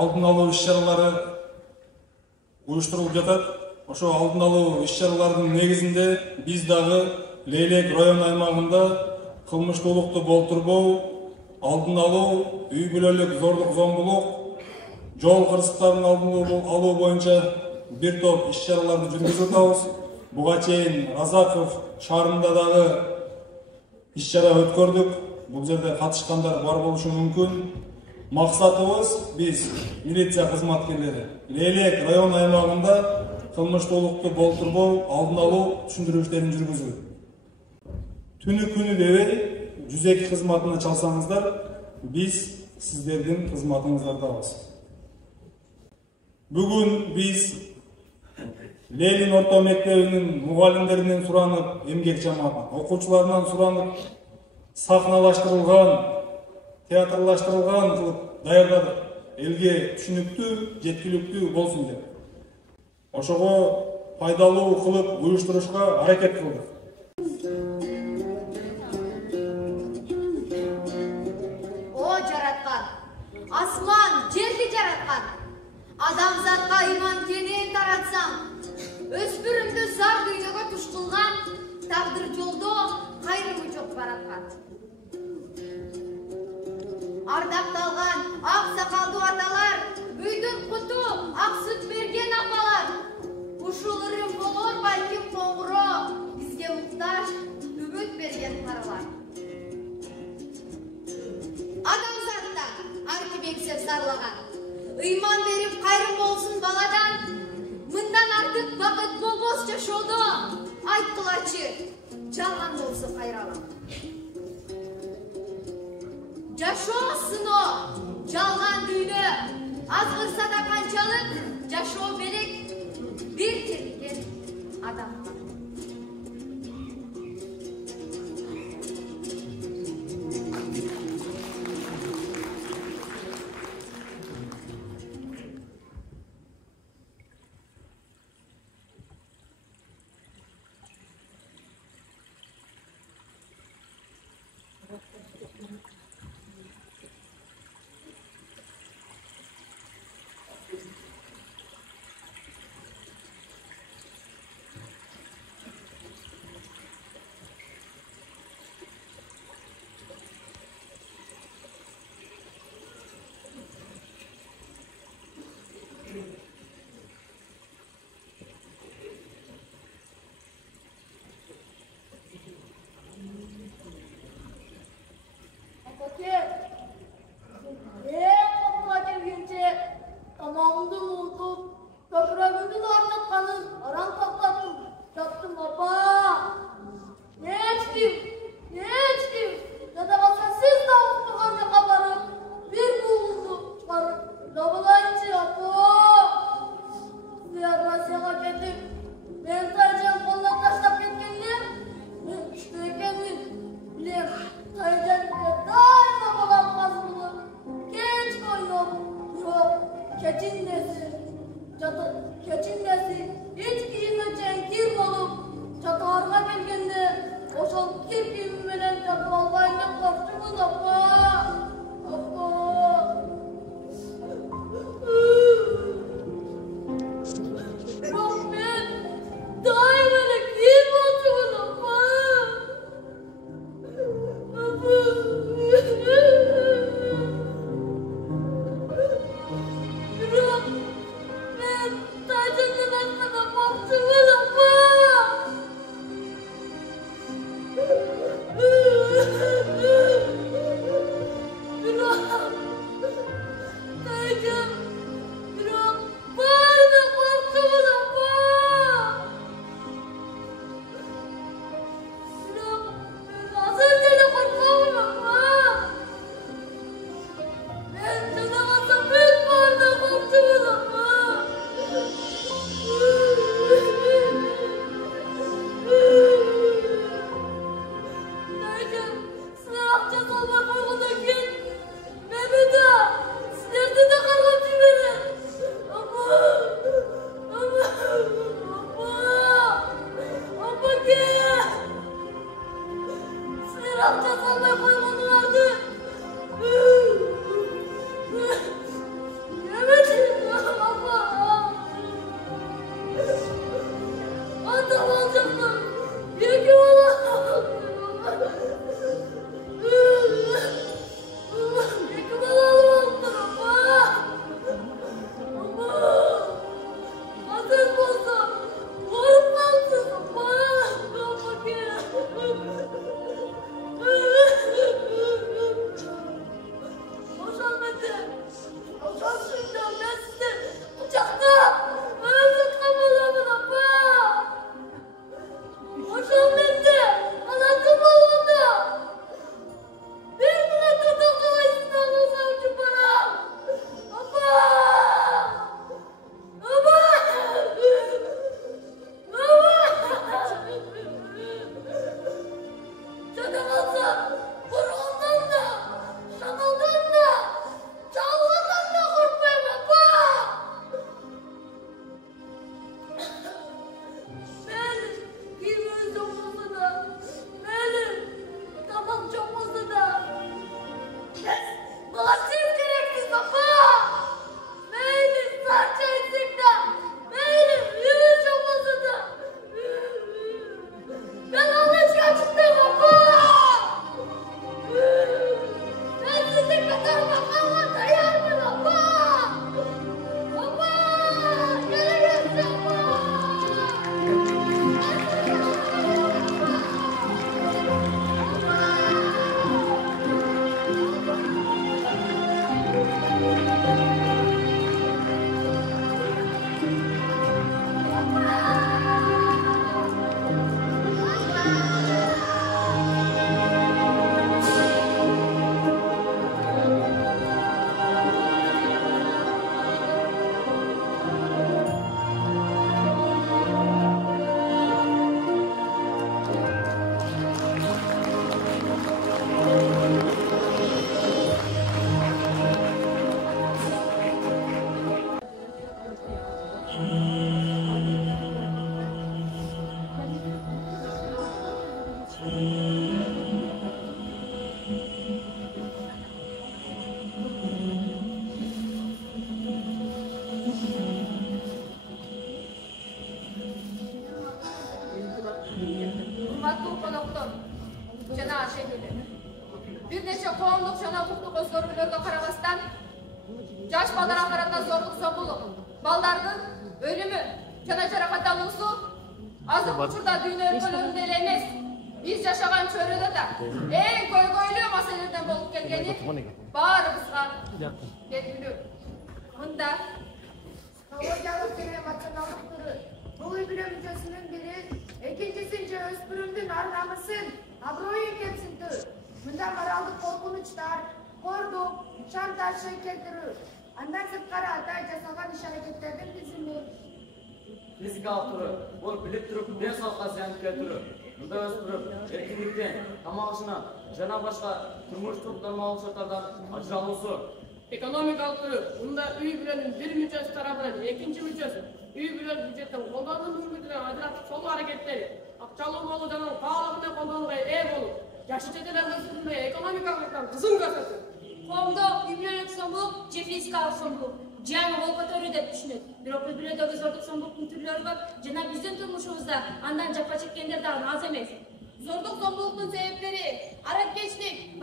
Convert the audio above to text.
алдын алуу иш-чаралары уюштурулуп жатат. Ошо алдын алуу иш-чаралардын негизинде биз дагы Лейлек район аймагында кылмыштуулукту болтурбоо, алдын алуу, үй бүлөлүк зордук зомбулук, жол кырсыктарын алдын алуу боюнча бир топ иш-чараларды жүргүзүп атабыз. Буга чейин Разаков шаарында дагы иш-чара өткөрдүк. Бул жерде катышкандар бар болушу мүмкүн. Максатыбыз биз милиция кызматкерлери Лейлек район аймагында кылмыштуулукту болтурбоо, алдын алуу түшүндүрүү иштерин жүргүзүү. Түнү күнү дебей 102 кызматына чалсаңыздар, биз сиздердин кызматыңыздардабыз. Бүгүн биз Ленин орто мектебинин мугалимдеринен суранып, эмгек жамаатынан, окуучуларынан суранып, сахналаштырылган, театрлаштырылган кылып даярдадык. Элге түшүнүктүү, жеткиликтүү болсун деп. Ошого пайдалуу кылып уюштурушка аракет кылдык. О жараткан, асман, жерди жараткан, адамзатка ыйман кенен таратсаң, өспүрүмдү зар дүйнөгө туш кылган, тагдыр жолдо кайрымы жок бараткан. Ардакталган ак сакалдуу аталар, үйдүн куту ак сүт берген апалар, ушул ырым болор балким коңуро, бизге муктаж үмүт берген каралар. Адамзатта аркы беңсеп зарлаган, ыйман берип кайрым болсун баладан, мындан артык бакыт болбос жашоодо, айткылачы, жалган болсо кайралам. Жашоо сыноо, жалган дүйнө, азгырса да канчалык, жашоо белек, бир жерден адам. Tamamını buldum. Köprümünü dartıkanın. Aran topladım. Yattım baba. Ne içtim? Ne içtim? Ya da vasasız da unuttuğunu kabarım. Bir bulundu. Varım. Labulayınca yapı. Ziyarra sana getir. Ben sayacağım kollar taşlap gitkenler. Ben işteykendim. Bilem. Sayacağım ki daima olan kazmını. Genç koyuyorum. Yok. Keçinmesi, hiç giyinmeyeceğin kir bolup, çatarına gelgende, oşol kir giyinmeden çatı olmayınca korktuğumuz apa. Yok ben, daima da kir bolduğumuz apa. балдар акырында зорлук зомбулук, балдардын өлүмү жана жаракат алуусу азыркы учурда дүйнө өлкөлөрүндө эле эмес, биз жашаган чөйрөдө да эң көйгөйлүү маселелерден болуп келгени баарыбызга белгилүү. Мында психологиялык жана эмоционалдык түрү бул үй-бүлө мүчөсүнүн бири экинчисинче өспүрүмдүн ар намысын, аброюн кемсинтүү, мында моралдык коркунучтар, кордук, шантаж келтирүү, андан сырткары атай жасалган иш-аракеттердин тизими. Физикалык түрү бул билип туруп ден соолукка зыян келтирүү. Мында өспүрүм эркиндиктен, тамак ашынан жана башка турмуштук нормалдык шарттардан ажыралуусу. Экономикалык түрү мында үй-бүлөнүн бир мүчөсү тарабынан экинчи мүчөсү үй-бүлө бюджеттен колдоонун мүмкүндүгүн ажыратып чогуу аракеттери, акчалуу болуу жана каалыгына колдонууга ээ болуп, жашы жетелер өспүрүмдө экономикалыктан кызым көрсөтүү. Коомдо үй-бүлөлүк зомбулук же физикалык зомбулук жаңы болуп кетөрү деп түшүнөт. Бирок үй-бүлөдөгү зордук зомбулуктун түрлөрү бар жана биздин турмушубузда андан жапа чеккендер дагы аз эмес. Зордук зомбулуктун себептери аракечтик,